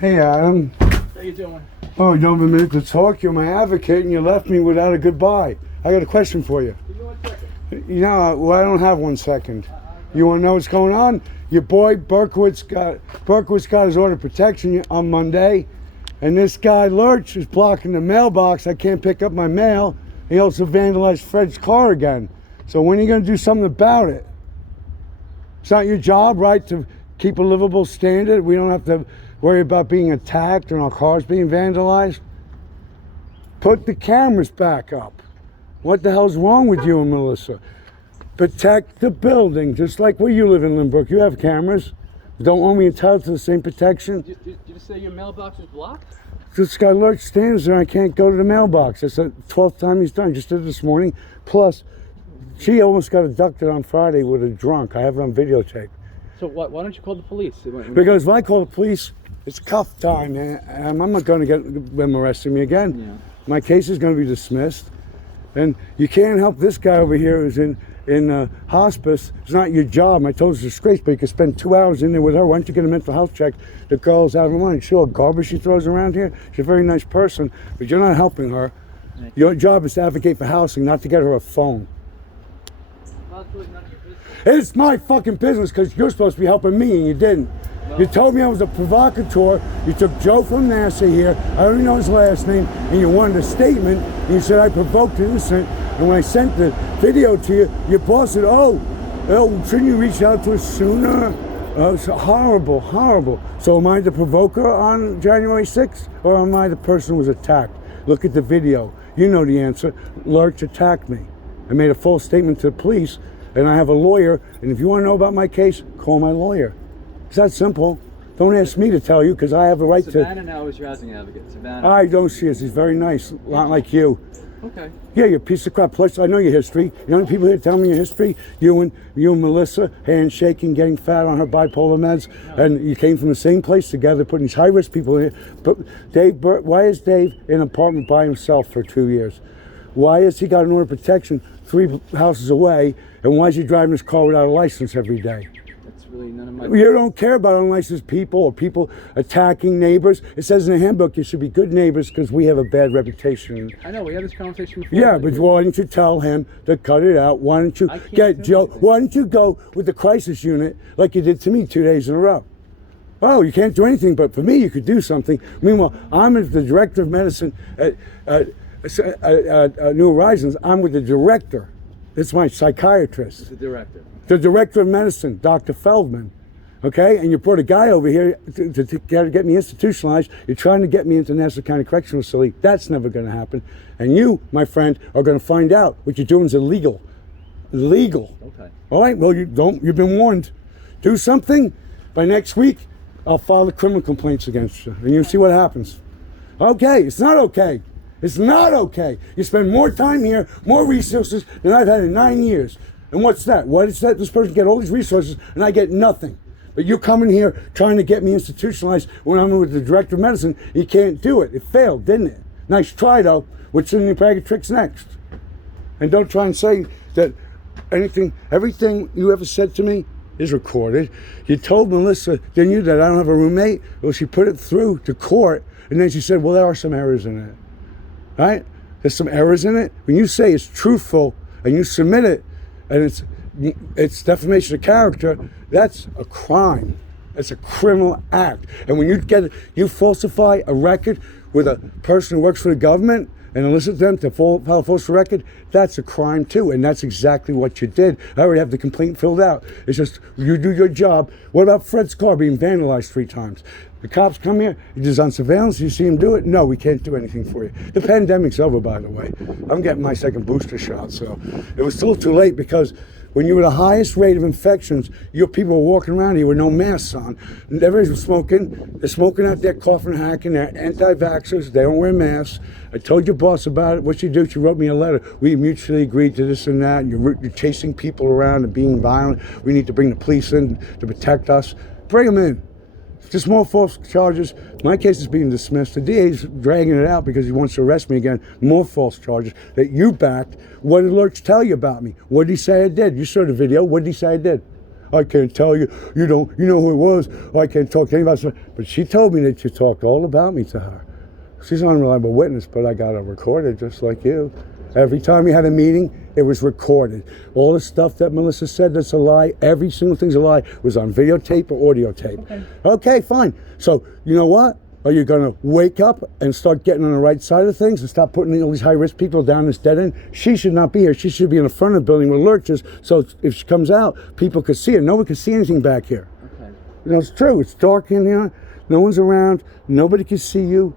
Hey, Adam. How you doing? Oh, you don't have a minute to talk? You're my advocate, and you left me without a goodbye. I got a question for you. Give me 1 second. You know, well, I don't have 1 second. You want to know what's going on? Your boy Berkowitz got his order of protection on Monday, and this guy Lurch is blocking the mailbox. I can't pick up my mail. He also vandalized Fred's car again. So when are you going to do something about it? It's not your job, right, to keep a livable standard? We don't have to worry about being attacked and our cars being vandalized? Put the cameras back up. What the hell's wrong with you and Melissa? Protect the building, just like where you live in Lynbrook. You have cameras. Don't want me entitled to the same protection? Did you say your mailbox is blocked? This guy Lurch stands there, I can't go to the mailbox. That's the 12th time he's done. Just did it this morning. Plus, she almost got abducted on Friday with a drunk. I have it on videotape. So why don't you call the police? Because if I call the police, it's cuff time, and I'm not going to get them arresting me again. Yeah. My case is going to be dismissed, and you can't help this guy over here who's in hospice. It's not your job. I told you it's a disgrace, but you can spend 2 hours in there with her. Why don't you get a mental health check? The girl's out of her mind. See all the garbage she throws around here? She's a very nice person, but you're not helping her. Your job is to advocate for housing, not to get her a phone. Well, it's really none of your business. It's my fucking business because you're supposed to be helping me and you didn't. You told me I was a provocateur. You took Joe from NASA here. I don't even know his last name. And you wanted a statement. And you said I provoked an incident. And when I sent the video to you, your boss said, oh, shouldn't you reach out to us sooner? It's horrible, horrible. So am I the provoker on January 6th? Or am I the person who was attacked? Look at the video. You know the answer. Lurch attacked me. I made a false statement to the police. And I have a lawyer. And if you want to know about my case, call my lawyer. It's that simple. Don't ask me to tell you because I have a right to. Savannah now is your housing advocate. Savannah. I don't see it. He's very nice. Not like you. Okay. Yeah, you're a piece of crap. Plus, I know your history. You know how many people here tell me your history? You and Melissa, handshaking, getting fat on her bipolar meds, and you came from the same place together, putting these high-risk people in here. But why is Dave in an apartment by himself for 2 years? Why has he got an order of protection 3 houses away, and why is he driving his car without a license every day? Really none of my You don't care about unlicensed people or people attacking neighbors. It says in the handbook you should be good neighbors because we have a bad reputation. I know, we had this conversation before. Yeah, but why don't you tell him to cut it out? Why don't you get Joe? Why don't you go with the crisis unit like you did to me 2 days in a row? Oh, you can't do anything, but for me you could do something. Meanwhile, I'm the director of medicine at New Horizons. I'm with the director. It's my psychiatrist. The director. The director of medicine, Dr. Feldman, okay? And you brought a guy over here to get me institutionalized. You're trying to get me into Nassau County Correctional Facility. That's never going to happen. And you, my friend, are going to find out what you're doing is illegal. Illegal. Okay. All right, well, you've been warned. Do something. By next week, I'll file the criminal complaints against you. And you'll see what happens. Okay, it's not okay. It's not okay. You spend more time here, more resources than I've had in 9 years. And what's that? Why does this person get all these resources and I get nothing? But you're coming here trying to get me institutionalized when I'm with the director of medicine. You can't do it. It failed, didn't it? Nice try, though. What's in your bag of tricks next? And don't try and say that everything you ever said to me is recorded. You told Melissa, didn't you, that I don't have a roommate? Well, she put it through to court, and then she said, well, there are some errors in it. Right? There's some errors in it. When you say it's truthful and you submit it, and it's defamation of character, that's a crime. It's a criminal act. And when you falsify a record with a person who works for the government and elicit them to file a false record, that's a crime too. And that's exactly what you did. I already have the complaint filled out. It's just, you do your job. What about Fred's car being vandalized 3 times? The cops come here, it is on surveillance, you see him do it? No, we can't do anything for you. The pandemic's over, by the way. I'm getting my second booster shot, so it was still too late because when you were the highest rate of infections, your people were walking around here with no masks on. And everybody's smoking. They're smoking out there, coughing, hacking. They're anti-vaxxers. They don't wear masks. I told your boss about it. What she do? She wrote me a letter. We mutually agreed to this and that. You're chasing people around and being violent. We need to bring the police in to protect us. Bring them in. Just more false charges. My case is being dismissed. The DA's dragging it out because he wants to arrest me again. More false charges that you backed. What did Lurch tell you about me? What did he say I did? You saw the video. What did he say I did? I can't tell you. You know who it was. I can't talk to anybody. But she told me that you talked all about me to her. She's an unreliable witness, but I got it recorded just like you. Every time we had a meeting, it was recorded. All the stuff that Melissa said that's a lie, every single thing's a lie, was on videotape or audio tape. Okay, fine. So, you know what? Are you going to wake up and start getting on the right side of things and stop putting all these high-risk people down this dead end? She should not be here. She should be in the front of the building with lurches, so if she comes out, people could see her. Nobody could see anything back here. Okay. You know, it's true. It's dark in here. No one's around. Nobody can see you.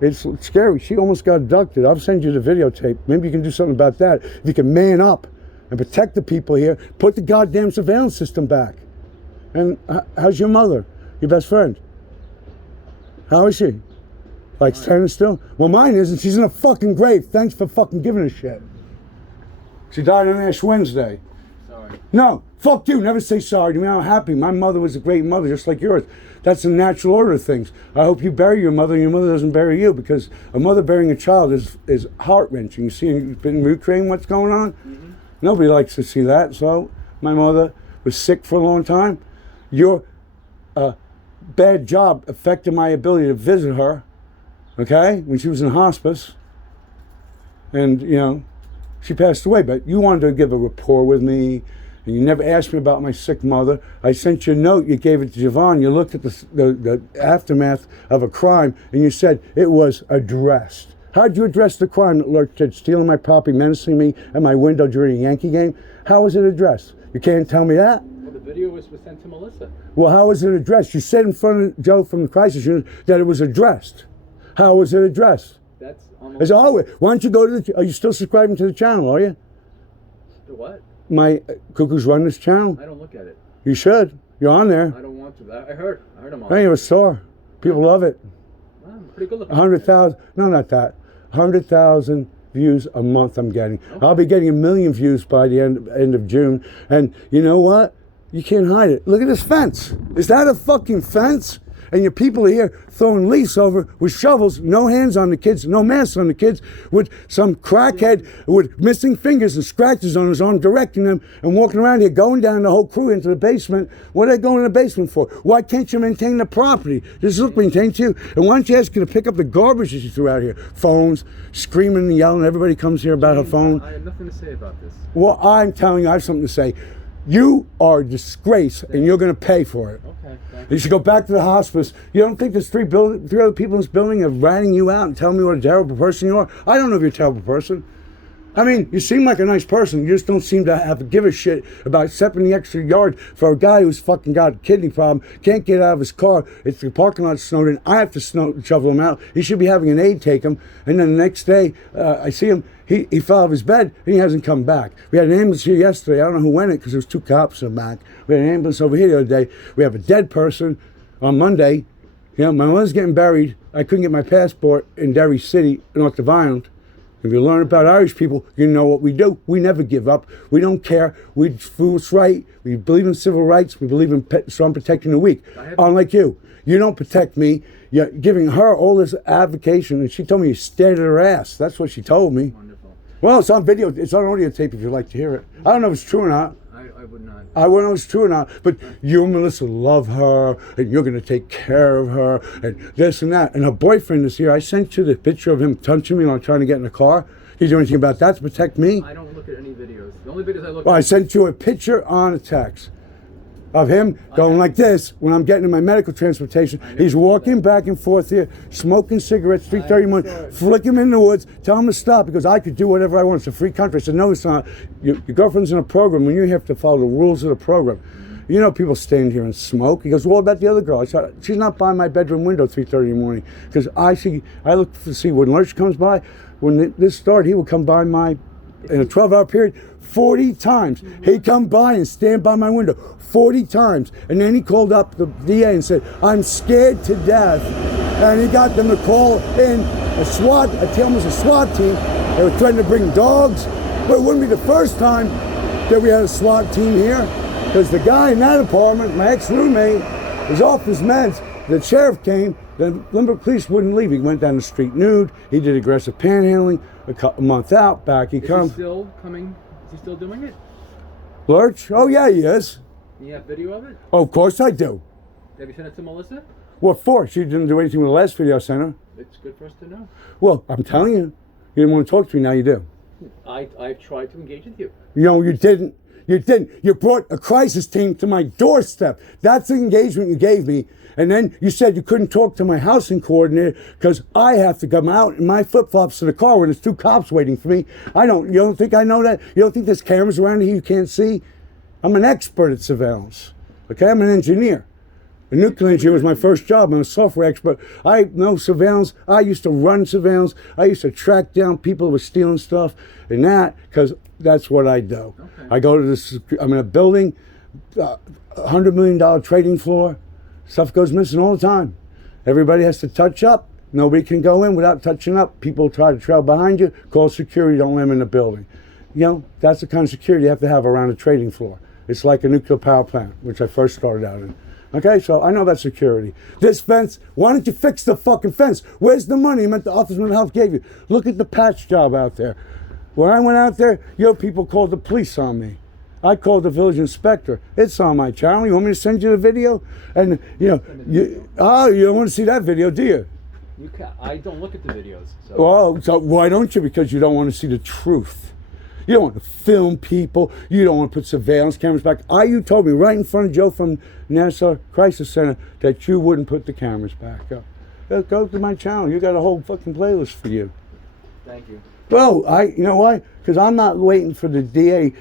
It's scary. She almost got abducted. I'll send you the videotape. Maybe you can do something about that. If you can man up and protect the people here, put the goddamn surveillance system back. And how's your mother? Your best friend? How is she? Like standing still? Well, mine isn't. She's in a fucking grave. Thanks for fucking giving a shit. She died on Ash Wednesday. Sorry. No, fuck you. Never say sorry to me. I'm happy. My mother was a great mother, just like yours. That's the natural order of things. I hope you bury your mother and your mother doesn't bury you, because a mother burying a child is heart-wrenching. You see, you've been recreating what's going on? Mm-hmm. Nobody likes to see that. So my mother was sick for a long time. Your bad job affected my ability to visit her, okay, when she was in hospice. And, you know, she passed away. But you wanted to give a rapport with me, and you never asked me about my sick mother. I sent you a note. You gave it to Javon. You looked at the aftermath of a crime, and you said it was addressed. How'd you address the crime that lurked at stealing my property, menacing me at my window during a Yankee game? How was it addressed? You can't tell me that? Well, the video was sent to Melissa. Well, how was it addressed? You said in front of Joe from the crisis unit that it was addressed. How was it addressed? That's on As always. Why don't you go to the... Are you still subscribing to the channel, are you? The what? My Cuckoos Run This channel. I don't look at it. You should. You're on there. I don't want to. I heard him on. I ain't a star. People love it. Well, I'm pretty good looking. 100,000... No, not that. 100,000 views a month I'm getting. Okay. I'll be getting 1 million views by the end of June. And you know what? You can't hide it. Look at this fence. Is that a fucking fence? And your people are here throwing lease over with shovels, no hands on the kids, no masks on the kids, with some crackhead with missing fingers and scratches on his arm directing them, and walking around here going down the whole crew into the basement. What are they going in the basement for? Why can't you maintain the property? Does it look maintained to you? And why don't you ask you to pick up the garbage that you threw out here? Phones, screaming and yelling. Everybody comes here about her phone. I have nothing to say about this. Well, I'm telling you, I have something to say. You are a disgrace, and you're going to pay for it. Okay. You should go back to the hospice. You don't think there's three other people in this building are ratting you out and telling me what a terrible person you are? I don't know if you're a terrible person. I mean, you seem like a nice person. You just don't seem to give a shit about stepping the extra yard for a guy who's fucking got a kidney problem, can't get out of his car. It's the parking lot snowed in. I have to shovel him out. He should be having an aide take him. And then the next day, I see him. He fell out of his bed, and he hasn't come back. We had an ambulance here yesterday. I don't know who went it, because there was 2 cops in the back. We had an ambulance over here the other day. We have a dead person on Monday. You know, my mother's getting buried. I couldn't get my passport in Derry City, North of Ireland. If you learn about Irish people, you know what we do. We never give up. We don't care. We do what's right. We believe in civil rights. We believe in strong protecting the weak. Unlike you. You don't protect me. You're giving her all this advocation, and she told me you stared at her ass. That's what she told me. Wonderful. Well, it's on video. It's on audio tape if you'd like to hear it. I don't know if it's true or not. I would not. I wouldn't know if it's true or not. But you and Melissa love her, and you're going to take care of her, and this and that. And her boyfriend is here. I sent you the picture of him touching me while I'm trying to get in the car. Did you do anything about that to protect me? I don't look at any videos. The only videos I look at... Well, I sent you a picture on a text of him going like this when I'm getting in my medical transportation. He's walking back and forth here, smoking cigarettes, 3:30 in the morning, flick him in the woods, tell him to stop, because I could do whatever I want. It's a free country. I said, no, it's not. Your girlfriend's in a program, and you have to follow the rules of the program. You know, people stand here and smoke. He goes, well, what about the other girl? I said, she's not by my bedroom window 3:30 in the morning, because I look to see when Lurch comes by. When this started, he would come by in a 12-hour period, 40 times. He'd come by and stand by my window 40 times. And then he called up the DA and said, I'm scared to death. And he got them to call in a SWAT, I tell them it was a SWAT team. They were threatening to bring dogs. But it wouldn't be the first time that we had a SWAT team here, because the guy in that apartment, my ex-roommate, was off his meds. The sheriff came, the Limburg police wouldn't leave. He went down the street nude. He did aggressive panhandling. A month out, back he comes. Is he still coming? Is he still doing it? Lurch? Oh, yeah, he is. You have video of it? Oh, of course I do. Have you sent it to Melissa? What for? She didn't do anything with the last video I sent her. It's good for us to know. Well, I'm telling you. You didn't want to talk to me, now you do. I've tried to engage with you. No, you didn't. You didn't. You brought a crisis team to my doorstep. That's the engagement you gave me. And then you said you couldn't talk to my housing coordinator because I have to come out in my flip-flops to the car when there's 2 cops waiting for me. You don't think I know that? You don't think there's cameras around here you can't see? I'm an expert at surveillance. Okay, I'm an engineer. A nuclear engineer was my first job. I'm a software expert. I know surveillance. I used to run surveillance. I used to track down people who were stealing stuff and that, because that's what I do. Okay. I go to this, I'm in a building, $100 million trading floor. Stuff goes missing all the time. Everybody has to touch up. Nobody can go in without touching up. People try to trail behind you. Call security, don't let them in the building. You know, that's the kind of security you have to have around a trading floor. It's like a nuclear power plant, which I first started out in. Okay, so I know about security. This fence, why don't you fix the fucking fence? Where's the money the Office of Mental Health gave you? Look at the patch job out there. When I went out there, your people called the police on me. I called the village inspector. It's on my channel. You want me to send you the video? And, you know, you don't want to see that video, do you? I don't look at the videos. So. Well, so why don't you? Because you don't want to see the truth. You don't want to film people. You don't want to put surveillance cameras back. You told me right in front of Joe from Nassau Crisis Center that you wouldn't put the cameras back up. Go to my channel. You got a whole fucking playlist for you. Thank you. Well, you know why? Because I'm not waiting for the DA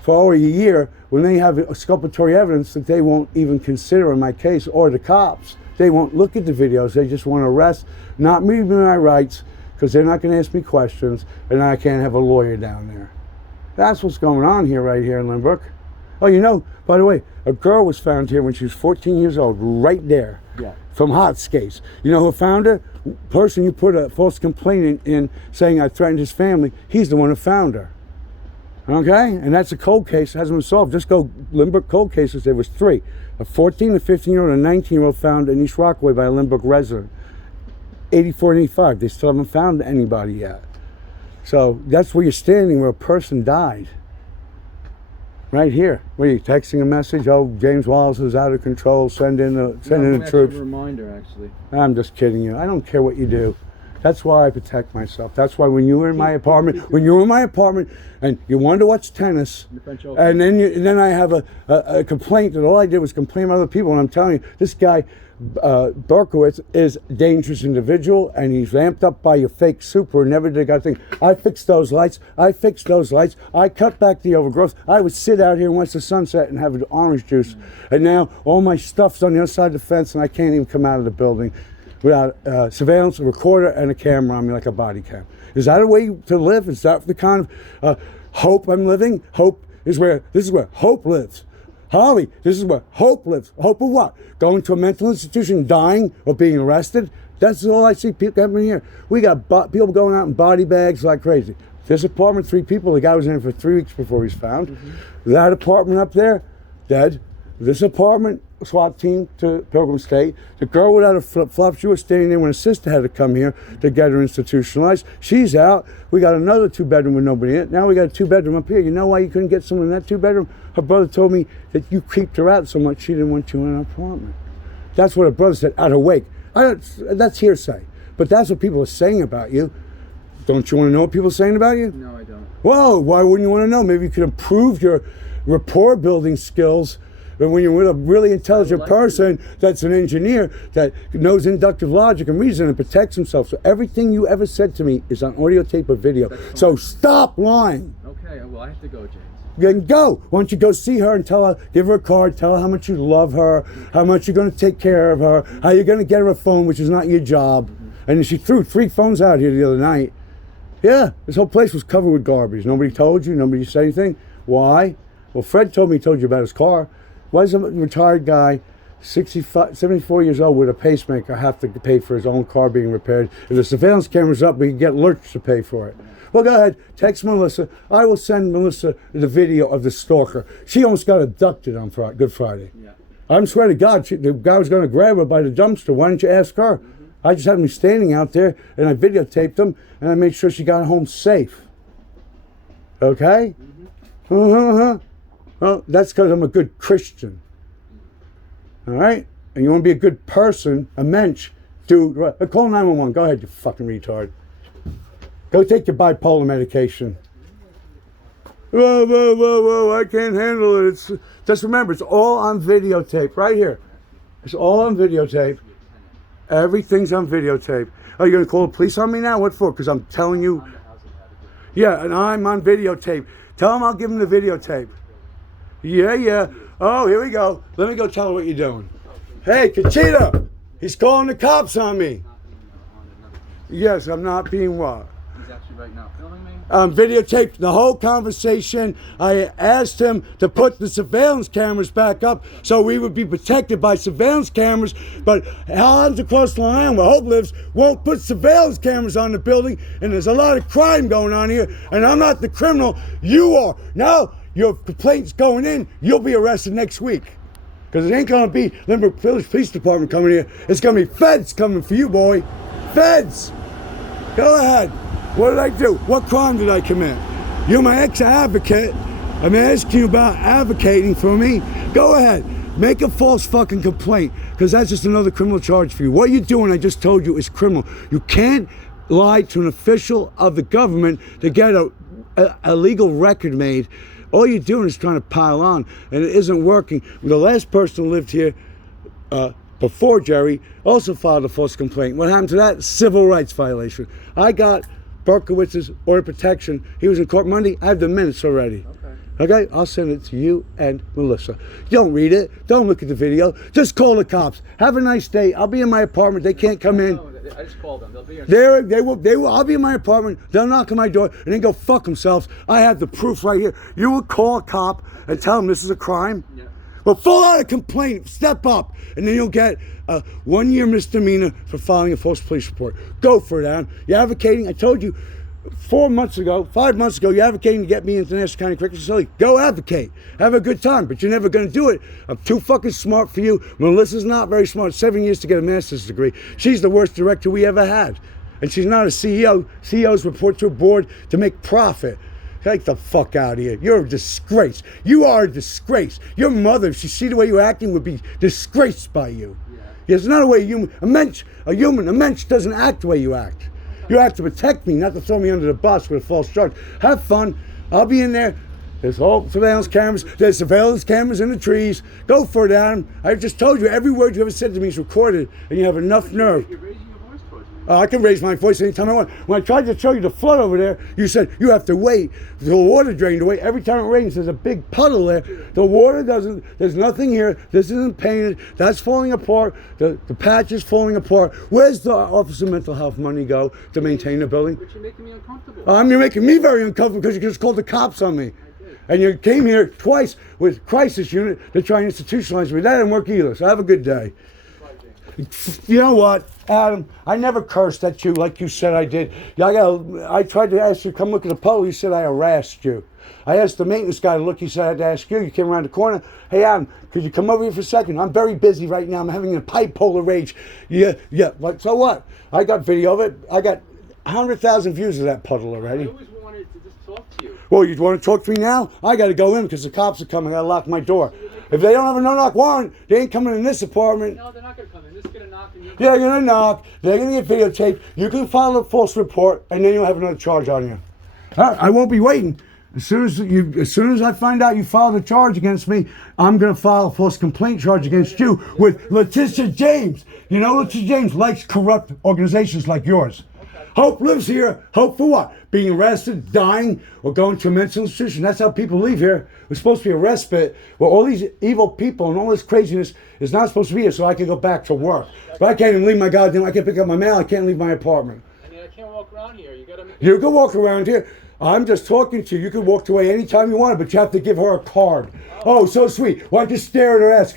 for over a year when they have exculpatory evidence that they won't even consider in my case, or the cops. They won't look at the videos. They just want to arrest, not me my rights, because they're not going to ask me questions, and I can't have a lawyer down there. That's what's going on here, right here in Lynbrook. Oh, you know, by the way, a girl was found here when she was 14 years old, right there. Yeah. From hot skates. You know who found her? Person you put a false complaint in saying I threatened his family, he's the one who found her. Okay? And that's a cold case, hasn't been solved. Just go Lynbrook cold cases, there was 3. A 14, a 15-year-old, and a 19-year-old found in East Rockaway by a Lynbrook resident. 84 and 85, they still haven't found anybody yet. So that's where you're standing, where a person died. Right here. What are you texting a message? Oh, James Wallis is out of control. Send in the troops. A reminder, actually. I'm just kidding you. I don't care what you do. That's why I protect myself. That's why when you were in my apartment, and you wanted to watch tennis, and then I have a complaint that all I did was complain about other people, and I'm telling you, this guy Berkowitz is a dangerous individual, and he's ramped up by your fake super and never did a thing. I fixed those lights. I cut back the overgrowth. I would sit out here and watch the sunset and have an orange juice. And now all my stuff's on the other side of the fence, and I can't even come out of the building without surveillance, a recorder, and a camera on me like a body cam. Is that a way to live? Is that the kind of hope I'm living? This is where hope lives. HALI, this is where hope lives. Hope of what? Going to a mental institution, dying, or being arrested? That's all I see people happening here. We got people going out in body bags like crazy. This apartment, 3 people. The guy was in it for 3 weeks before he was found. Mm-hmm. That apartment up there, dead. This apartment, SWAT team to Pilgrim State. The girl without a flip-flop, she was standing there when her sister had to come here to get her institutionalized. She's out. We got another 2-bedroom with nobody in it. Now we got a 2-bedroom up here. You know why you couldn't get someone in that 2-bedroom? Her brother told me that you creeped her out so much she didn't want you in her apartment. That's what her brother said, out of wake. That's hearsay. But that's what people are saying about you. Don't you want to know what people are saying about you? No, I don't. Well, why wouldn't you want to know? Maybe you could improve your rapport building skills. But when you're with a really intelligent person that's an engineer that knows inductive logic and reason and protects himself. So everything you ever said to me is on audio tape or video. So stop lying. Okay, well, I have to go, James. Then go. Why don't you go see her and tell her, give her a card, tell her how much you love her, how much you're going to take care of her, how you're going to get her a phone, which is not your job. And she threw 3 phones out here the other night. Yeah, this whole place was covered with garbage. Nobody told you, nobody said anything. Why? Well, Fred told me he told you about his car. Why does a retired guy, 74 years old with a pacemaker, have to pay for his own car being repaired? If the surveillance camera's up, we can get Lurch to pay for it. Well, go ahead, text Melissa. I will send Melissa the video of the stalker. She almost got abducted on Good Friday. Yeah. I swear to God, the guy was going to grab her by the dumpster. Why didn't you ask her? Mm-hmm. I just had him standing out there, and I videotaped him, and I made sure she got home safe. Okay? Mm-hmm. Well, that's because I'm a good Christian. All right? And you want to be a good person, a mensch, dude. Call 911. Go ahead, you fucking retard. Go take your bipolar medication. Whoa, whoa, whoa, whoa, I can't handle it. Just remember, it's all on videotape, right here. It's all on videotape. Everything's on videotape. Oh, you're going to call the police on me now? What for? Because I'm telling you. Yeah, and I'm on videotape. Tell them I'll give them the videotape. Yeah. Oh, here we go. Let me go tell her what you're doing. Hey, Conchita, he's calling the cops on me. Yes, I'm not being what? He's actually right now filming me. Videotaped the whole conversation. I asked him to put the surveillance cameras back up so we would be protected by surveillance cameras, but Hans across the line where Hope lives won't put surveillance cameras on the building, and there's a lot of crime going on here, and I'm not the criminal, you are. Now your complaint's going in, you'll be arrested next week. Because it ain't gonna be Limerick Village Police Department coming here, it's gonna be feds coming for you, boy. Feds! Go ahead. What did I do? What crime did I commit? You're my ex-advocate. I'm asking you about advocating for me. Go ahead. Make a false fucking complaint, because that's just another criminal charge for you. What you're doing, I just told you, is criminal. You can't lie to an official of the government to get a legal record made. All you're doing is trying to pile on, and it isn't working. The last person who lived here before Jerry also filed a false complaint. What happened to that? Civil rights violation. I got Berkowitz's order of protection. He was in court Monday. I have the minutes already. Okay? I'll send it to you and Melissa. Don't read it. Don't look at the video. Just call the cops. Have a nice day. I'll be in my apartment. They can't come in. No, I just called them. They'll be here. They will. I'll be in my apartment. They'll knock on my door and then go fuck themselves. I have the proof right here. You will call a cop and tell them this is a crime. Yeah. Well, fill out a complaint, step up, and then you'll get a 1-year misdemeanor for filing a false police report. Go for it, Adam. You're advocating, I told you 5 months ago, you're advocating to get me into National County Correctional Facility. Go advocate. Have a good time, but you're never going to do it. I'm too fucking smart for you. Melissa's not very smart. 7 years to get a master's degree. She's the worst director we ever had. And she's not a CEO. CEOs report to a board to make profit. Get the fuck out of here. You're a disgrace. You are a disgrace. Your mother, if she see the way you're acting, would be disgraced by you. Yeah. There's not a way a mensch doesn't act the way you act. You have to protect me, not to throw me under the bus with a false charge. Have fun. I'll be in there. There's all surveillance cameras. There's surveillance cameras in the trees. Go for it, Adam. I just told you, every word you ever said to me is recorded, and you have enough nerve. You're raising your voice towards me. I can raise my voice anytime I want. When I tried to show you the flood over there, you said you have to wait for the water drain to wait. Every time it rains, there's a big puddle there. The water doesn't, there's nothing here. This isn't painted. That's falling apart. The patch is falling apart. Where's the Office of Mental Health money go to maintain the building? But you're making me uncomfortable. You're making me very uncomfortable because you just called the cops on me. And you came here twice with crisis unit to try and institutionalize me. That didn't work either, so have a good day. You know what, Adam? I never cursed at you like you said I did. I tried to ask you to come look at the puddle. You said I harassed you. I asked the maintenance guy to look. He said I had to ask you. You came around the corner. Hey, Adam, could you come over here for a second? I'm very busy right now. I'm having a bipolar rage. Yeah. So what? I got video of it. I got 100,000 views of that puddle already. I always wanted to just talk to you. Well, you want to talk to me now? I got to go in because the cops are coming. I got to lock my door. If they don't have a no-knock warrant, they ain't coming in this apartment. No, they're not going to come in. This is going to knock and you're They're going to knock. They're going to get videotaped. You can file a false report, and then you'll have another charge on you. I won't be waiting. As soon as I find out you filed a charge against me, I'm going to file a false complaint charge against you with Letitia James. You know, Letitia James likes corrupt organizations like yours. Hope lives here. Hope for what? Being arrested, dying, or going to a mental institution. That's how people leave here. It's supposed to be a respite where all these evil people and all this craziness is not supposed to be here so I can go back to work. But I can't even leave my goddamn, I can't pick up my mail, I can't leave my apartment. I mean, I can't walk around here. You got to make You can walk around here. I'm just talking to you. You can walk away anytime you want, but you have to give her a card. Oh, so sweet. Why don't you stare at her ass?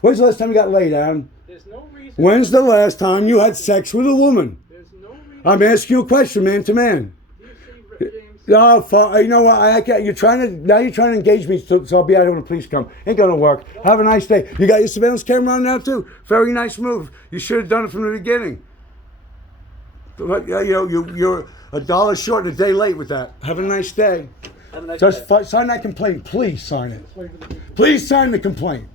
When's the last time you got laid, Adam? There's no reason. When's the last time you had sex with a woman? I'm asking you a question, man to man. No, you know what? You're trying to engage me, so I'll be out here when the police come. Ain't gonna work. Have a nice day. You got your surveillance camera on now too. Very nice move. You should have done it from the beginning. But, you're $1 short and a day late with that. Have a nice day. Have a nice Just day. sign that complaint. Please sign it. Please sign the complaint.